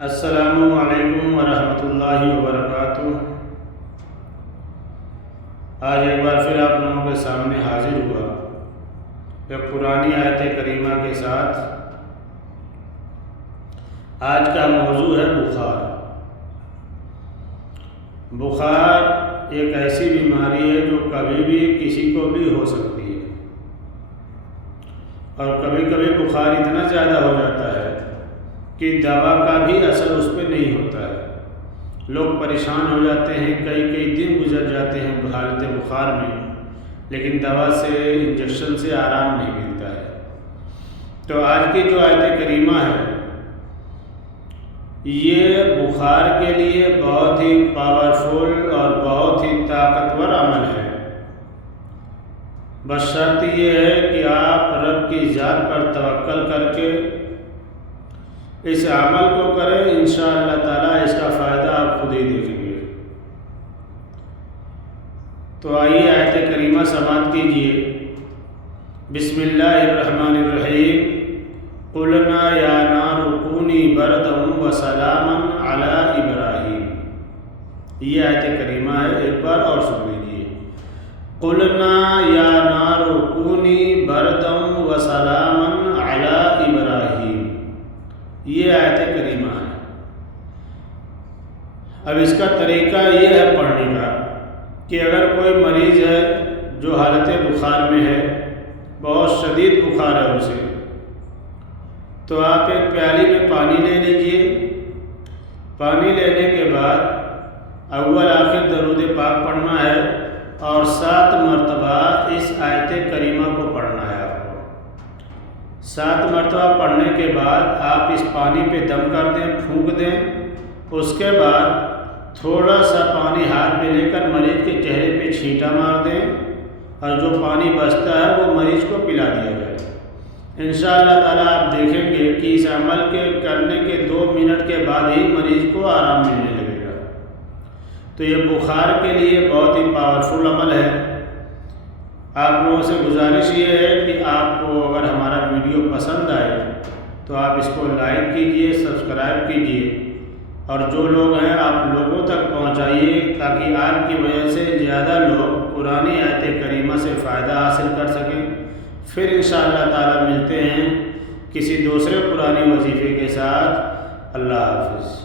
السلام علیکم ورحمۃ اللہ وبرکاتہ۔ آج ایک بار پھر آپ لوگوں کے سامنے حاضر ہوا ایک پرانی آیت کریمہ کے ساتھ۔ آج کا موضوع ہے بخار۔ بخار ایک ایسی بیماری ہے جو کبھی بھی کسی کو بھی ہو سکتی ہے، اور کبھی کبھی بخار اتنا زیادہ ہو جاتا ہے کہ دوا کا بھی اثر اس پہ نہیں ہوتا ہے۔ لوگ پریشان ہو جاتے ہیں، کئی دن گزر جاتے ہیں حالت بخار میں، لیکن دوا سے انجیکشن سے آرام نہیں ملتا ہے۔ تو آج کی جو آیت کریمہ ہے یہ بخار کے لیے بہت ہی پاورفل اور بہت ہی طاقتور عمل ہے، بس شرط یہ ہے کہ آپ رب کی ذات پر توکل کر کے اس عمل کو کریں، انشاءاللہ تعالیٰ اس کا فائدہ آپ خود ہی دیکھیں گے۔ تو آئیے آیت کریمہ سماعت کیجیے۔ بسم اللہ الرحمن الرحیم۔ قلنا یا نار کونی بردا وسلاما علی ابراہیم۔ یہ آیت کریمہ ہے، ایک بار اور سن لیجیے۔ قلنا یا نار کونی بردا وسلاما علی ابراہیم۔ یہ آیت کریمہ ہے۔ اب اس کا طریقہ یہ ہے پڑھنے کا کہ اگر کوئی مریض ہے جو حالت بخار میں ہے، بہت شدید بخار ہے اسے، تو آپ ایک پیالی میں پانی لے لیجئے۔ پانی لینے کے بعد اول آخر درود پاک پڑھنا ہے اور 7 مرتبہ اس آیت کریمہ کو پڑھنا ہے۔ 7 مرتبہ پڑھنے کے بعد آپ اس پانی پہ دم کر دیں، پھونک دیں۔ اس کے بعد تھوڑا سا پانی ہاتھ میں لے کر مریض کے چہرے پہ چھینٹا مار دیں، اور جو پانی بچتا ہے وہ مریض کو پلا دیا جائے۔ انشاءاللہ تعالیٰ آپ دیکھیں گے کہ اس عمل کے کرنے کے 2 منٹ کے بعد ہی مریض کو آرام ملنے لگے گا۔ تو یہ بخار کے لیے بہت ہی پاورفل عمل ہے۔ آپ لوگوں سے گزارش یہ ہے کہ آپ کو اگر ہمارا ویڈیو پسند آئے تو آپ اس کو لائک کیجئے، سبسکرائب کیجئے، اور جو لوگ ہیں آپ لوگوں تک پہنچائیے تاکہ آپ کی وجہ سے زیادہ لوگ قرآنی آیت کریمہ سے فائدہ حاصل کر سکیں۔ پھر انشاءاللہ تعالیٰ ملتے ہیں کسی دوسرے قرآنی وظیفے کے ساتھ۔ اللہ حافظ۔